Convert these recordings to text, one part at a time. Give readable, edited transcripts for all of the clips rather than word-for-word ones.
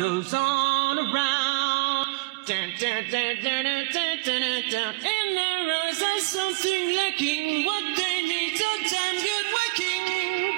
goes on around. Dun, dun, dun, dun, dun, dun, dun, dun, dun. In their eyes there's something lacking. What they need's a damn good whacking.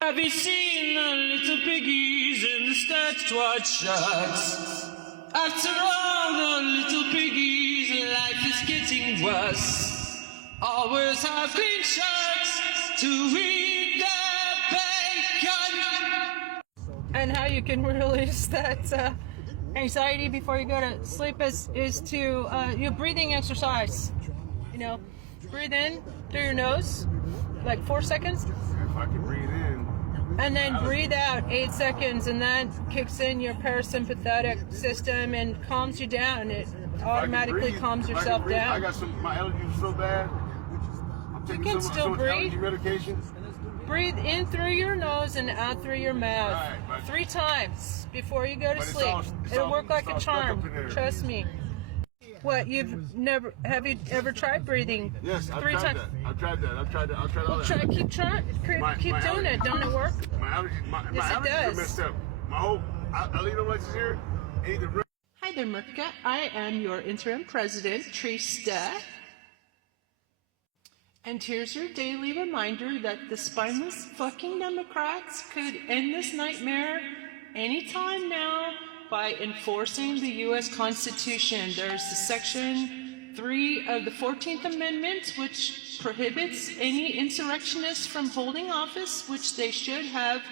Have you seen the little piggies in the starched white shirts? After all, the little piggies, life is getting worse. Always have clean shirts to eat their bacon. And how you can release that anxiety before you go to sleep is to your breathing exercise. You know, breathe in through your nose, like 4 seconds. If I can breathe in. And then breathe out 8 seconds, and that kicks in your parasympathetic system and calms you down. It automatically calms yourself down. I got my allergies so bad. I'm taking you can still breathe. Allergy medication. Breathe in through your nose and out through your mouth. Right, 3 times before you go to sleep. It'll work like a charm. Trust me. What, have you ever tried breathing? Yes, I've 3 tried times? that. I've tried all that. Keep doing it. Don't it work? My allergies, my Yes, it allergies does. are messed up. My whole, I leave them like this here. Hi there, Murka. I am your interim president, Trista. And here's your daily reminder that the spineless fucking Democrats could end this nightmare anytime now by enforcing the U.S. Constitution. There's the Section 3 of the 14th Amendment, which prohibits any insurrectionists from holding office, which they should have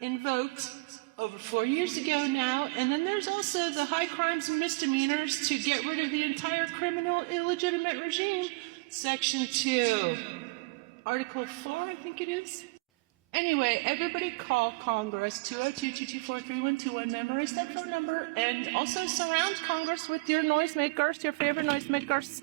invoked over 4 years ago now. And then there's also the high crimes and misdemeanors to get rid of the entire criminal illegitimate regime. Section 2, Article 4, I think it is. Anyway, everybody call Congress, 202-224-3121, memorize that phone number, and also surround Congress with your noisemakers, your favorite noisemakers,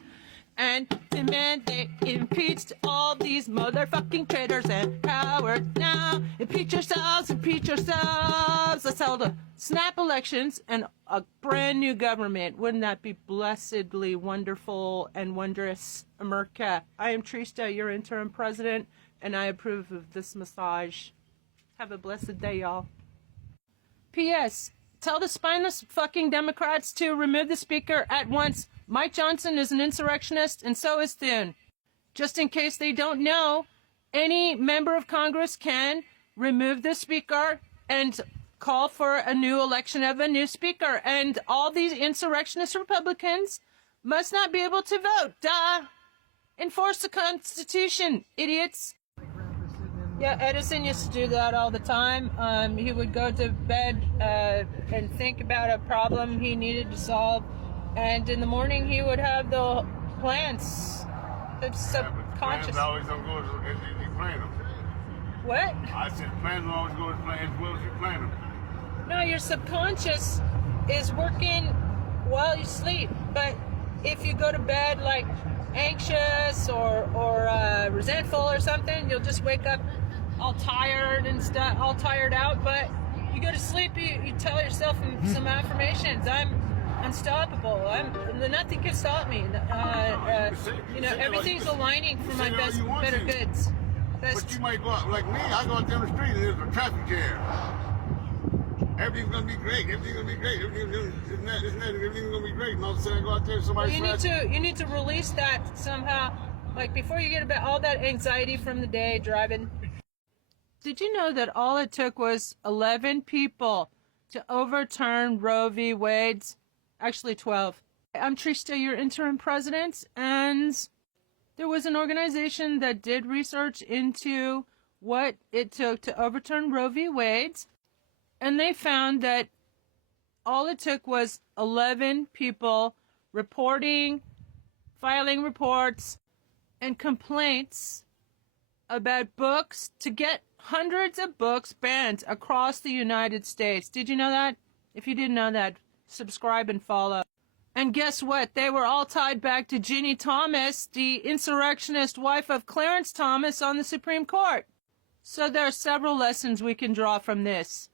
and demand they impeach all these motherfucking traitors and cowards now. Impeach yourselves, impeach yourselves. Let's hold a snap elections and a brand new government. Wouldn't that be blessedly wonderful and wondrous, America? I am Trista, your interim president, and I approve of this massage. Have a blessed day, y'all. P.S. Tell the spineless fucking Democrats to remove the speaker at once. Mike Johnson is an insurrectionist, and so is Thune. Just in case they don't know, any member of Congress can remove the speaker and call for a new election of a new speaker. And all these insurrectionist Republicans must not be able to vote. Duh! Enforce the Constitution, idiots. Yeah, Edison used to do that all the time. He would go to bed and think about a problem he needed to solve. And in the morning, he would have the plans. The subconscious. Plans always don't go as you plan them. What? I said plans don't always go as well as you plan them. No, your subconscious is working while you sleep. But if you go to bed like anxious or resentful or something, you'll just wake up all tired and stuff, all tired out. But you go to sleep, you tell yourself some affirmations. I'm unstoppable. Nothing can stop me. Everything's aligning for my better goods. But you might go out, like me, I go out down the street and there's a traffic jam. Everything's gonna be great. Everything's gonna be great. Everything's gonna be great. And all of a sudden I go out there and somebody you need to release that somehow. Like before you get about all that anxiety from the day driving. Did you know that all it took was 11 people to overturn Roe v. Wade's? Actually 12. I'm Trista, your interim president, and there was an organization that did research into what it took to overturn Roe v. Wade, and they found that all it took was 11 people reporting, filing reports, and complaints about books to get hundreds of books banned across the United States. Did you know that? If you didn't know that, subscribe and follow. And guess what? They were all tied back to Ginny Thomas, the insurrectionist wife of Clarence Thomas on the Supreme Court. So there are several lessons we can draw from this.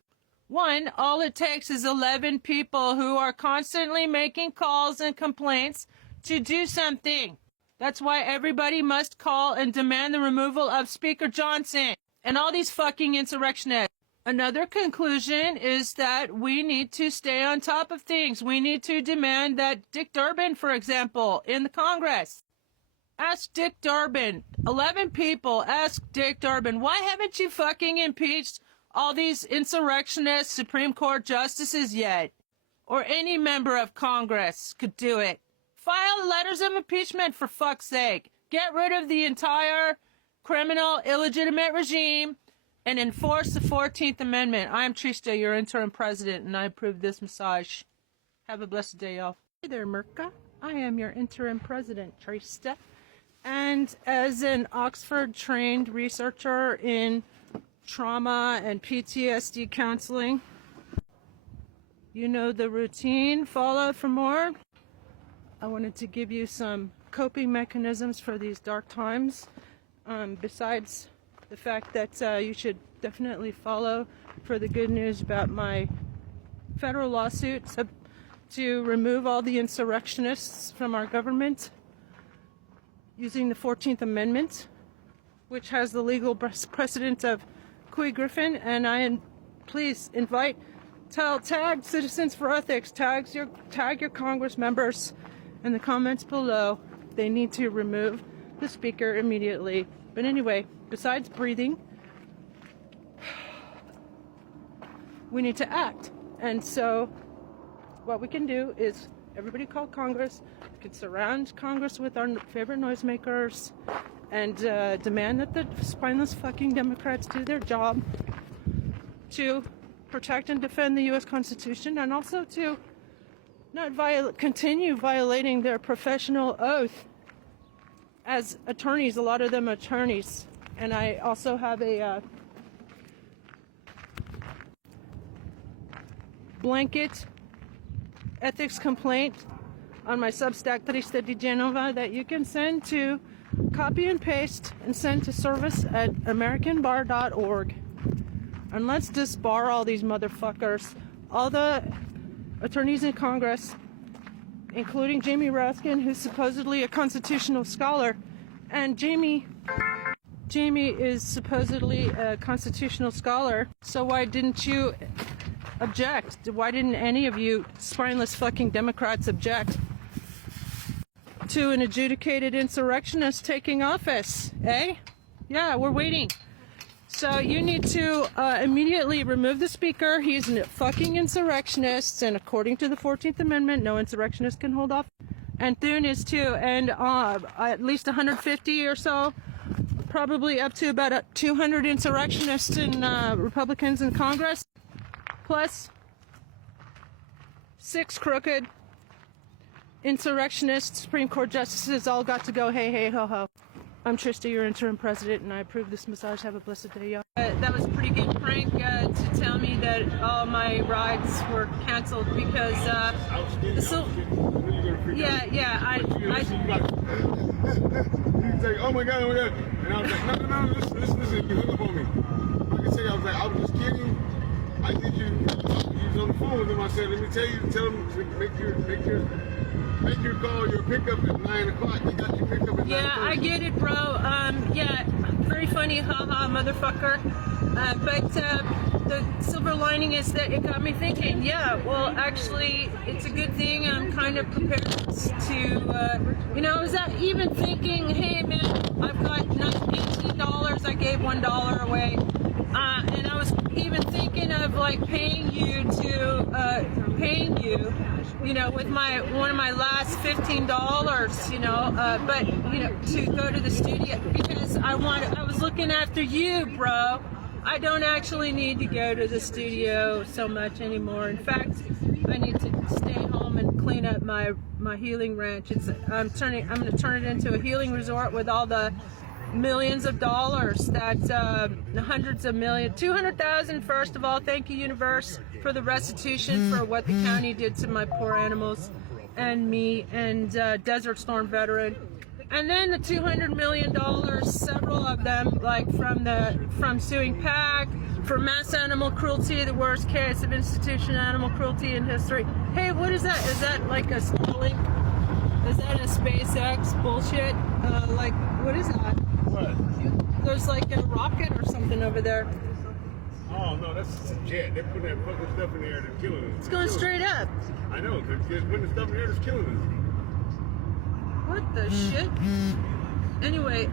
One, all it takes is 11 people who are constantly making calls and complaints to do something. That's why everybody must call and demand the removal of Speaker Johnson and all these fucking insurrectionists. Another conclusion is that we need to stay on top of things. We need to demand that Dick Durbin, for example, in the Congress, ask Dick Durbin, 11 people ask Dick Durbin, why haven't you fucking impeached all these insurrectionist Supreme Court justices yet? Or any member of Congress could do it. File letters of impeachment, for fuck's sake. Get rid of the entire criminal, illegitimate regime and enforce the 14th Amendment. I am Trista, your interim president, and I approve this massage. Have a blessed day, y'all. Hey there, Merca. I am your interim president, Trista. And as an Oxford-trained researcher in trauma and PTSD counseling, you know the routine. Follow for more. I wanted to give you some coping mechanisms for these dark times. Besides the fact that you should definitely follow for the good news about my federal lawsuit to remove all the insurrectionists from our government using the 14th Amendment, which has the legal precedent of Couy Griffin. And please tag Citizens for Ethics, tag your Congress members in the comments below. They need to remove the speaker immediately. But anyway, besides breathing, we need to act. And so what we can do is everybody call Congress. We can surround Congress with our favorite noisemakers and demand that the spineless fucking Democrats do their job to protect and defend the U.S. Constitution, and also to not continue violating their professional oath as attorneys, a lot of them attorneys. And I also have a blanket ethics complaint on my Substack, Trista Di Genova, that you can send to, copy and paste, and send to service@americanbar.org. And let's disbar all these motherfuckers. All the attorneys in Congress, including Jamie Raskin, who's supposedly a constitutional scholar. And Jamie is supposedly a constitutional scholar. So why didn't you object? Why didn't any of you spineless fucking Democrats object to an adjudicated insurrectionist taking office? Eh? Yeah, we're waiting. So you need to immediately remove the speaker. He's a fucking insurrectionist, and according to the 14th Amendment, no insurrectionist can hold office. And Thune is too, and at least 150 or so, probably up to about 200 insurrectionists and Republicans in Congress, plus 6 crooked insurrectionist Supreme Court justices all got to go hey, hey, ho, ho. I'm Trista, your interim president, and I approve this massage. Have a blessed day, y'all. That was a pretty good prank to tell me that all my rides were canceled because He's like, oh my god, and I was like, no, listen, you hung up on me. Like I said, I was just kidding. I did you was on the phone with him. I said, let me tell him to make your call, your pickup at 9 o'clock. You got your pickup at 9 o'clock. Yeah, I get it, bro. Yeah, very funny, haha, motherfucker. But the silver lining is that it got me thinking, yeah, well, actually, it's a good thing I'm kind of prepared to, I was even thinking, hey, man, I've got $18, I gave $1 away. And I was even thinking of, like, paying you, with one of my last $15, but, to go to the studio, because I was looking after you, bro. I don't actually need to go to the studio so much anymore. In fact, I need to stay home and clean up my healing ranch. I'm going to turn it into a healing resort with all the millions of dollars that hundreds of millions, 200,000 first of all. Thank you, universe, for the restitution for what the county did to my poor animals and me and Desert Storm veteran. And then the $200 million, several of them, like from suing PAC for mass animal cruelty, the worst case of institutional animal cruelty in history. Hey, what is that? Is that like a Starlink? Is that a SpaceX bullshit? What is that? What? There's like a rocket or something over there. Oh, no, that's just a jet. They're putting that fucking stuff in the air that's killing us. It's going straight up. I know. They're putting the stuff in the air that's killing us. What the shit? Anyway,